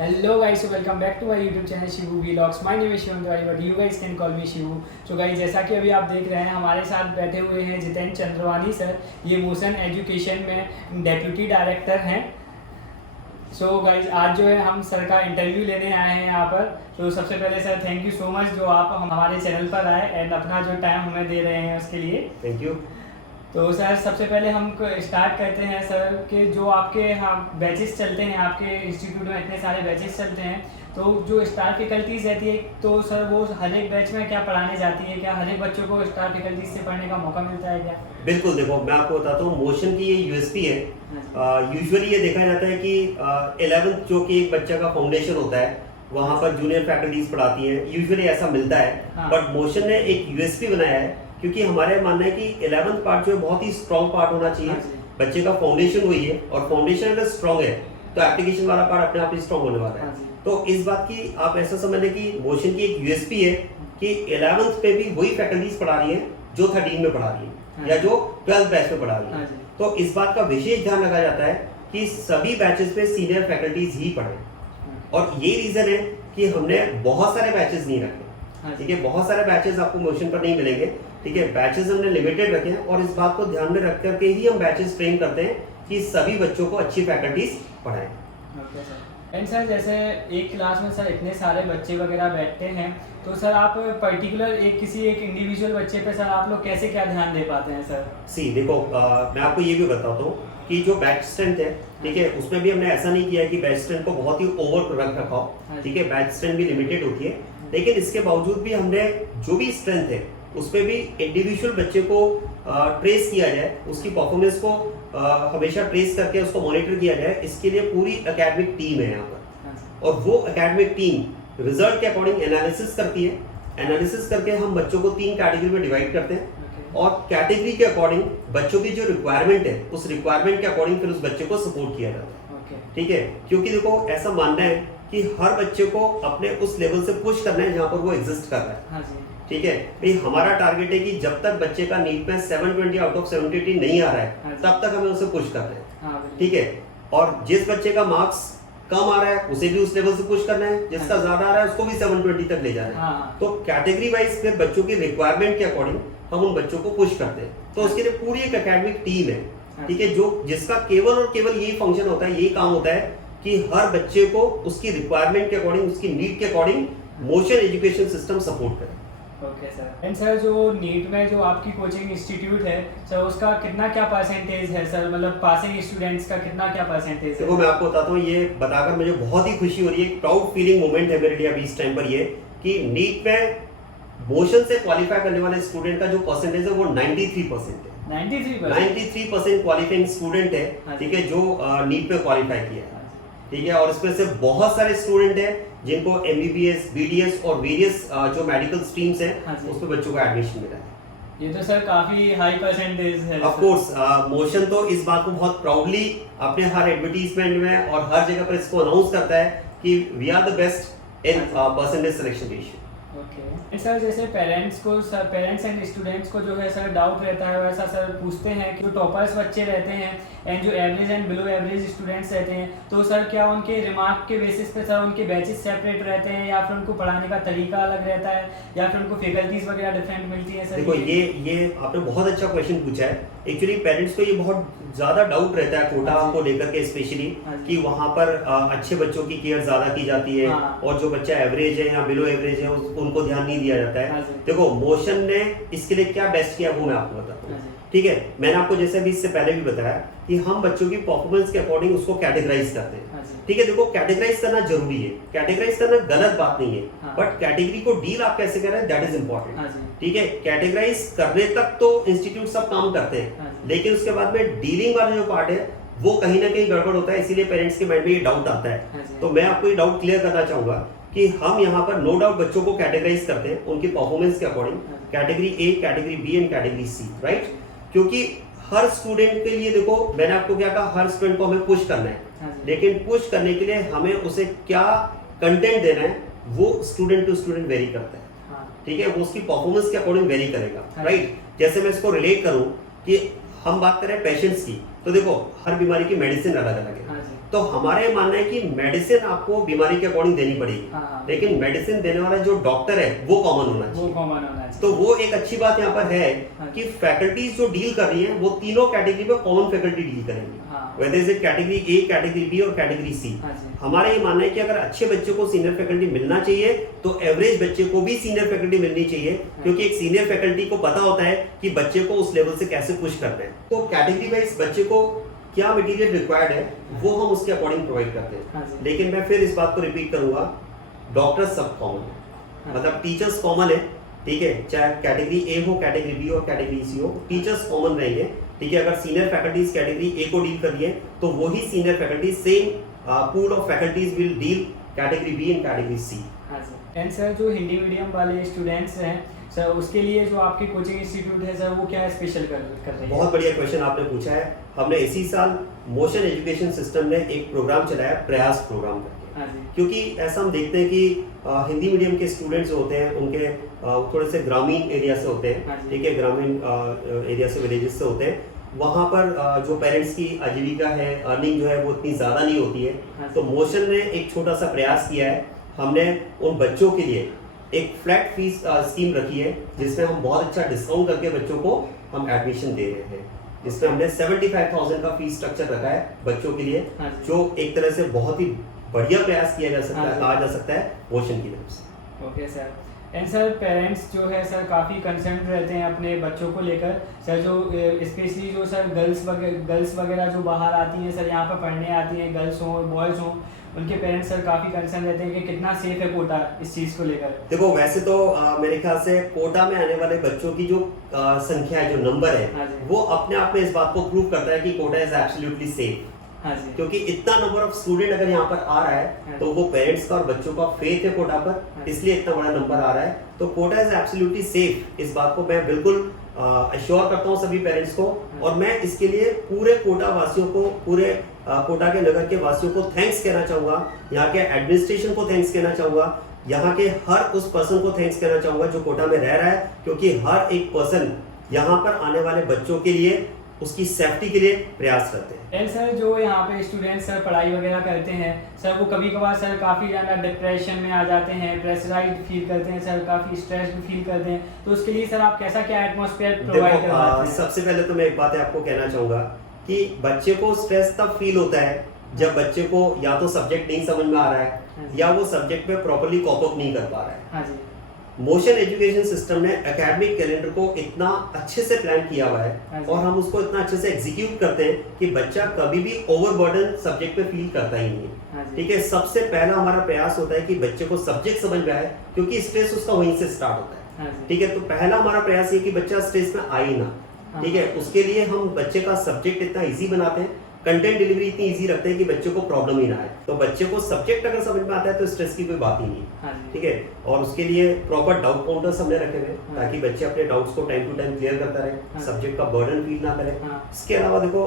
Hello guys, so welcome back to my YouTube channel Shivu Vlogs. My name is Shivam Tiwari, but you guys can call me Shivu. So guys, जैसा कि अभी आप देख रहे हैं हमारे साथ बैठे हुए हैं जितेंद्र चंद्रवानी सर, ये मोशन एजुकेशन में डेप्यूटी डायरेक्टर हैं. सो गाइज आज जो है हम सर का इंटरव्यू लेने आए हैं यहाँ पर. तो सबसे पहले sir thank you so much जो आप हमारे चैनल पर आए एंड अपना जो टाइम हमें दे रहे हैं उसके लिए. Thank you. तो सर सबसे पहले हम स्टार्ट करते हैं सर कि जो आपके यहाँ बैचेस चलते हैं, आपके इंस्टीट्यूट में इतने सारे बैचेस चलते हैं, तो जो स्टार फैकल्टीज रहती है तो सर वो हर एक बैच में क्या पढ़ाने जाती है, क्या हर एक बच्चों को स्टार फैकल्टीज से पढ़ने का मौका मिलता है क्या? बिल्कुल, देखो मैं आपको बताता हूँ मोशन की ये यूएसपी है. यूजुअली ये देखा जाता है कि 11th जो कि एक बच्चा का फाउंडेशन होता है वहाँ पर जूनियर फैकल्टीज पढ़ाती है, यूजुअली ऐसा मिलता है. बट मोशन ने एक यूएसपी बनाया है क्योंकि हमारे मानना है कि 11th पार्ट जो है बहुत ही स्ट्रॉन्ग पार्ट होना चाहिए. बच्चे का फाउंडेशन वही है और फाउंडेशन अगर स्ट्रॉन्ग है तो एप्लीकेशन वाला पार्ट अपने आप ही स्ट्रॉन्ग होने वाला है. तो इस बात की आप ऐसा समझ कि मोशन की एक यूएसपी है कि 11th पे भी वही फैकल्टीज पढ़ा रही है जो 13 में पढ़ा रही है या जो 12th बैच में पढ़ा रही है. तो इस बात का विशेष ध्यान रखा जाता है कि सभी बैचेस पे सीनियर फैकल्टीज ही पढ़े. और ये रीजन है कि हमने बहुत सारे बैचेस नहीं रखे. ठीक है, बहुत सारे बैचेस आपको मोशन पर नहीं मिलेंगे. ठीक है, बैचेस हमने लिमिटेड रखे हैं और इस बात को ध्यान में रख करके ही हम बैचेस ट्रेन करते हैं कि सभी बच्चों को अच्छी फैकल्टीज पढ़ाएं. एंड सर जैसे एक क्लास में सर इतने सारे बच्चे वगैरह बैठते हैं तो सर आप पर्टिकुलर किसी एक इंडिविजुअल बच्चे पे सर आप लोग कैसे क्या ध्यान दे पाते हैं सर? देखो मैं आपको ये भी बताता हूँ कि जो बैच स्ट्रेंथ है, ठीक है, उसमें भी हमने ऐसा नहीं किया है कि बैच स्ट्रेंथ को बहुत ही ओवर रखा हो. ठीक है, बैच स्ट्रेंथ भी लिमिटेड होती है, लेकिन इसके बावजूद भी हमने जो भी स्ट्रेंथ है उसमें भी इंडिविजुअल बच्चे को ट्रेस किया जाए, उसकी परफॉर्मेंस को हमेशा ट्रेस करके उसको मॉनिटर किया जाए. इसके लिए पूरी एकेडमिक टीम है यहाँ पर और वो एकेडमिक टीम रिजल्ट के अकॉर्डिंग एनालिसिस करती है. एनालिसिस करके हम बच्चों को 3 कैटेगरी में डिवाइड करते हैं और कैटेगरी के अकॉर्डिंग बच्चों की जो रिक्वायरमेंट है उस रिक्वायरमेंट के अकॉर्डिंग फिर उस बच्चे को सपोर्ट किया जाता है. ठीक है, क्योंकि देखो ऐसा मानना है कि हर बच्चे को अपने उस लेवल से पुश करना है जहाँ पर वो एग्जिस्ट कर रहा है. ठीक है भाई, हमारा टारगेट है कि जब तक बच्चे का नीट में 720 आउट ऑफ 780 नहीं आ रहा है तब तक हमें उसे पुश कर रहे हैं. ठीक है, और जिस बच्चे का मार्क्स कम आ रहा है उसे भी उस लेवल से पुश करना है, जिसका ज्यादा आ रहा है उसको भी 720 तक ले जाना है. तो कैटेगरी वाइज फिर बच्चों की रिक्वायरमेंट के अकॉर्डिंग हम उन बच्चों को पुश करते हैं. तो उसके लिए पूरी एक एकेडमिक टीम है. ठीक है, जो जिसका केवल और केवल यही फंक्शन होता है, यही काम होता है कि हर बच्चे को उसकी रिक्वायरमेंट के अकॉर्डिंग, उसकी नीड के according motion education system support करे. Okay sir. एंड सर जो नीट में जो आपकी कोचिंग इंस्टीट्यूट है सर उसका कितना क्या परसेंटेज है सर, मतलब पासिंग स्टूडेंट्स का कितना क्या परसेंटेज है? देखो मैं आपको बताता हूँ, ये बताकर मुझे बहुत ही खुशी हो रही है, प्राउड फीलिंग मोमेंट है मेरे लिए अभी इस टाइम पर ये कि नीट में मोशन से क्वालिफाई करने वाले स्टूडेंट का जो परसेंटेज है वो 93% है. 93% क्वालिफाइंग स्टूडेंट है. ठीक है, जो नीट में क्वालिफाई किया है. ठीक है, और इसमें से बहुत सारे स्टूडेंट हैं जिनको एमबीबीएस, बीडीएस और वेरियस जो मेडिकल स्ट्रीम्स हैं उसमें बच्चों को एडमिशन मिला है. ये तो सर काफी हाई परसेंटेज है. ऑफ कोर्स मोशन तो इस बात को बहुत प्राउडली अपने हर एडवर्टीजमेंट में और हर जगह पर इसको अनाउंस करता है कि we are the best in percentage selection ratio. Okay sir, जैसे पेरेंट्स एंड स्टूडेंट्स को जो है सर डाउट रहता है वैसा सर पूछते हैं कि जो टॉपर्स बच्चे रहते हैं एंड जो average and below average students रहते हैं तो सर क्या उनके रिमार्क के बेसिस पे सर उनके बैचेस सेपरेट रहते हैं या फिर उनको पढ़ाने का तरीका अलग रहता है या फिर उनको फैकल्टीज वगैरह डिफरेंट मिलती है? सर देखो ये आपने बहुत अच्छा क्वेश्चन पूछा है. एक्चुअली पेरेंट्स को ये बहुत ज्यादा डाउट रहता है कोटा को लेकर के स्पेशली कि वहाँ पर अच्छे बच्चों की केयर ज्यादा की जाती है और जो बच्चा एवरेज है या बिलो एवरेज है उनको ध्यान नहीं दिया जाता है. देखो मोशन ने इसके लिए क्या बेस्ट किया वो मैं आपको बताता हूँ. ठीक है, मैंने आपको जैसे अभी इससे पहले भी बताया कि हम बच्चों की परफॉर्मेंस के अकॉर्डिंग उसको कैटेगराइज करते हैं. ठीक है, देखो कैटेगराइज करना जरूरी है, कैटेगराइज करना गलत बात नहीं है, बट कैटेगरी को डील आप कैसे कर रहे हैं दैट इज इम्पोर्टेंट. ठीक है, कैटेगराइज करने तक तो इंस्टीट्यूट सब काम करते हैं, लेकिन उसके बाद में डीलिंग वाला जो पार्ट है वो कहीं ना कहीं गड़बड़ होता है, इसीलिए पेरेंट्स के माइंड में ये डाउट आता है. तो मैं आपको ये डाउट क्लियर करना चाहूंगा कि हम यहाँ पर नो डाउट बच्चों को कैटेगराइज करते हैं उनकी परफॉर्मेंस के according, category A, category B and category C. Right, क्योंकि हर स्टूडेंट के लिए देखो मैंने आपको क्या कहा, हर स्टूडेंट को हमें पुश करना है, लेकिन पुश करने के लिए हमें उसे क्या कंटेंट देना है वो स्टूडेंट टू स्टूडेंट वेरी करता है. ठीक है, वो उसकी परफॉर्मेंस के अकॉर्डिंग वेरी करेगा. राइट, जैसे मैं इसको रिलेट करूं कि हम बात करें पेशेंट्स की, तो देखो हर बीमारी की मेडिसिन अलग अलग है. तो हमारा ये मानना है कि मेडिसिन आपको बीमारी के अकॉर्डिंग देनी पड़ेगी, हाँ। लेकिन मेडिसिन देने वाला जो डॉक्टर है वो कॉमन होना वो चाहिए। कॉमन होना चाहिए। तो वो एक अच्छी बात यहाँ पर है हाँ। कि फैकल्टीज जो डील कर रही हैं वो तीनों कैटेगरी में कॉमन फैकल्टी डील करेंगी, हाँ। Whether is it category A, category B और कैटेगरी सी। हाँ जी। हमारा ये मानना है कि अगर अच्छे बच्चे को सीनियर फैकल्टी मिलना चाहिए तो एवरेज बच्चे को भी सीनियर फैकल्टी मिलनी चाहिए, क्योंकि एक सीनियर फैकल्टी को पता होता है कि बच्चे को उस लेवल से कैसे पुश करना है। तो कैटेगरी वाइज बच्चे को क्या मटेरियल रिक्वायर्ड है वो हम उसके अकॉर्डिंग प्रोवाइड करते हाँ हैं। जी। लेकिन मैं फिर इस बात को रिपीट करूंगा, डॉक्टर्स सब कॉमन है, हाँ। मतलब टीचर्स कॉमन है, ठीक है, चाहे कैटेगरी ए हो, कैटेगरी बी और कैटेगरी सी हो, टीचर्स कॉमन रहेंगे, ठीक है। अगर सीनियर फैकल्टीज कैटेगरी ए को डील कर रही है तो वही senior faculty same pool of faculties will deal category B and category C. हाँ जी। एंड सर जो हिंदी मीडियम वाले स्टूडेंट्स हैं सर, उसके लिए जो आपकी कोचिंग इंस्टीट्यूट है सर, वो क्या स्पेशल कर रही है? बहुत बढ़िया क्वेश्चन आपने पूछा है। हमने इसी साल मोशन एजुकेशन सिस्टम ने एक प्रोग्राम चलाया, प्रयास प्रोग्राम करके। हाँ जी। क्योंकि ऐसा हम देखते हैं कि हिंदी मीडियम के स्टूडेंट्स जो होते हैं उनके थोड़े से ग्रामीण एरिया से होते हाँ हैं, जी। ठीक है, ग्रामीण एरिया से, विलेजेस से होते हैं। वहाँ पर जो पेरेंट्स की आजीविका है, अर्निंग जो है वो इतनी ज़्यादा नहीं होती है। हाँ जी। तो मोशन ने एक छोटा सा प्रयास किया है, हमने उन बच्चों के लिए एक फ्लैट फीस स्कीम रखी है, जिसमें हम बहुत अच्छा डिस्काउंट करके बच्चों को हम एडमिशन दे रहे हैं, जिसमें हमने 75,000 का फीस स्ट्रक्चर रखा है बच्चों के लिए, हाँ जी। जो एक तरह से बहुत ही बढ़िया प्रयास किया जा सकता हाँ है, जी। कहा जा सकता है मोशन की तरफ से। Okay sir. And sir parents जो है सर काफ़ी कंसर्न रहते हैं अपने बच्चों को लेकर सर, जो स्पेशली जो सर गर्ल्स वगैरह जो बाहर आती हैं सर, यहाँ पर पढ़ने आती हैं, गर्ल्स हों बॉयज़ हों, उनके पेरेंट्स सर काफ़ी कंसर्न रहते हैं कि कितना सेफ है कोटा इस चीज़ को लेकर। देखो वैसे तो मेरे ख्याल से कोटा में आने वाले बच्चों की जो संख्या है, जो नंबर हाँ है, जी। वो अपने आप में इस बात को प्रूव करता है कि कोटा इज एब्सोल्युटली सेफ। हाँ जी। क्योंकि इतना नंबर ऑफ स्टूडेंट अगर यहाँ पर आ रहा हाँ। है तो वो पेरेंट्स का और बच्चों का फेथ है कोटा हाँ। पर, इसलिए इतना बड़ा नंबर आ रहा है। तो कोटा इज एब्सोल्युटली सेफ, इस बात को मैं बिल्कुल अश्योर करता हूँ सभी पेरेंट्स को। हाँ। और मैं इसके लिए पूरे कोटा वासियों को, पूरे कोटा के नगर के वासियों को थैंक्स कहना चाहूँगा, यहाँ के एडमिनिस्ट्रेशन को थैंक्स कहना चाहूँगा, यहाँ के हर उस पर्सन को थैंक्स कहना चाहूँगा जो कोटा में रह रहा है, क्योंकि हर एक पर्सन यहाँ पर आने वाले बच्चों के लिए, उसकी सेफ्टी के लिए प्रयास करते हैं। एंड सर जो यहाँ पे स्टूडेंट्स सर पढ़ाई वगैरह करते हैं सर, वो कभी कभार सर काफ़ी ज़्यादा डिप्रेशन में आ जाते हैं, प्रेशराइज्ड फील करते हैं सर, काफ़ी स्ट्रेस्ड फील करते हैं, तो उसके लिए सर आप कैसा क्या एटमॉस्फेयर प्रोवाइड करवाते हैं? सबसे पहले तो मैं एक बात आपको कहना चाहूँगा कि बच्चे को स्ट्रेस तब फील होता है जब बच्चे को या तो सब्जेक्ट नहीं समझ में आ रहा है या वो सब्जेक्ट में प्रॉपर्ली कॉप अप नहीं कर पा रहा है। हाँ जी। मोशन एजुकेशन सिस्टम ने एकेडमिक कैलेंडर को इतना अच्छे से प्लान किया हुआ है और हम उसको इतना अच्छे से एग्जीक्यूट करते हैं कि बच्चा कभी भी ओवरबर्डन सब्जेक्ट पे फील करता ही नहीं हाँ है। जी। ठीक है, सबसे पहला हमारा प्रयास होता है कि बच्चे को सब्जेक्ट समझ में आए, क्योंकि स्ट्रेस उसका वहीं से स्टार्ट होता है। हाँ जी। ठीक है, तो पहला हमारा प्रयास ये कि बच्चा स्ट्रेस में आए ही ना। हाँ। ठीक है, उसके लिए हम बच्चे का सब्जेक्ट इतना इजी बनाते हैं, कंटेंट डिलीवरी इतनी इजी रखते हैं कि बच्चे को प्रॉब्लम ही ना आए। तो बच्चे को सब्जेक्ट अगर समझ में आता है तो स्ट्रेस की कोई बात ही नहीं। हाँ जी। ठीक है, और उसके लिए प्रॉपर डाउट काउंटर्स हमने रखे हुए हाँ। ताकि बच्चे अपने डाउट्स को टाइम टू टाइम क्लियर करता रहे, हाँ। सब्जेक्ट का बर्डन फील ना करे। हाँ। इसके अलावा देखो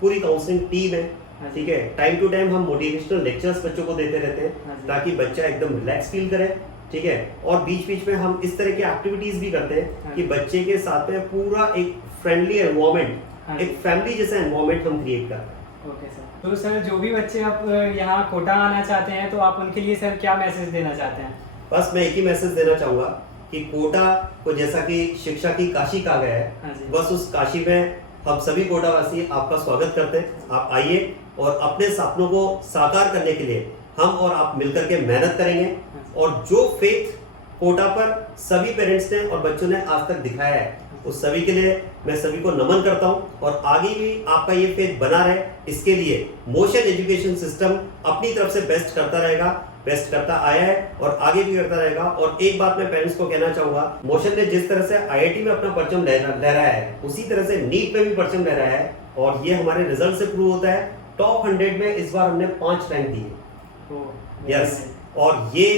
पूरी काउंसलिंग टीम है। हाँ। ठीक है, टाइम टू टाइम हम मोटिवेशनल लेक्चर्स बच्चों को देते रहते हाँ। हैं ताकि बच्चा एकदम रिलैक्स फील करे। ठीक है, और बीच बीच में हम इस तरह की एक्टिविटीज भी करते हैं हाँ। कि बच्चे के साथ में पूरा एक फ्रेंडली एनवायरनमेंट, हाँ। एक फैमिली जैसा एनवायरनमेंट हम क्रिएट करते हैं। Okay sir. तो सर जो भी बच्चे आप यहाँ कोटा आना चाहते हैं तो आप उनके लिए सर क्या मैसेज देना चाहते हैं? बस मैं एक ही मैसेज देना चाहूंगा कि कोटा को जैसा कि शिक्षा की काशी कहा गया हाँ है, जी। बस उस काशी में हम सभी कोटावासी आपका स्वागत करते हैं। आप आइए और अपने सपनों को साकार करने के लिए हम और आप मिलकर के मेहनत करेंगे। और जो फेथ कोटा पर सभी पेरेंट्स ने और बच्चों ने आज तक दिखाया है, उस सभी के लिए मैं सभी को नमन करता हूं। और आगे भी आपका ये फेथ बना रहे, इसके लिए मोशन एजुकेशन सिस्टम अपनी तरफ से बेस्ट करता रहेगा, बेस्ट करता आया है और आगे भी करता रहेगा। और एक बात मैं पेरेंट्स को कहना चाहूंगा, मोशन ने जिस तरह से आईआईटी में अपना परचम लहराया है, उसी तरह से नीट में भी परचम लहराया है और ये हमारे रिजल्ट से प्रूव होता है। टॉप 100 में इस बार हमने 5 रैंक दिए। यस, और ये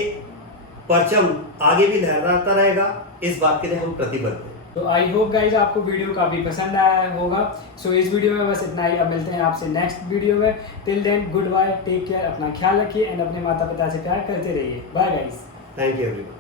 परचम आगे भी लहराता रहेगा, इस बात के लिए हम प्रतिबद्ध हैं। तो आई होप गाइज आपको वीडियो काफ़ी पसंद आया होगा। सो इस वीडियो में बस इतना ही। अब मिलते हैं आपसे नेक्स्ट वीडियो में। Till then good bye, take care, अपना ख्याल रखिए एंड अपने माता पिता से प्यार करते रहिए। Bye guys. Thank you everyone.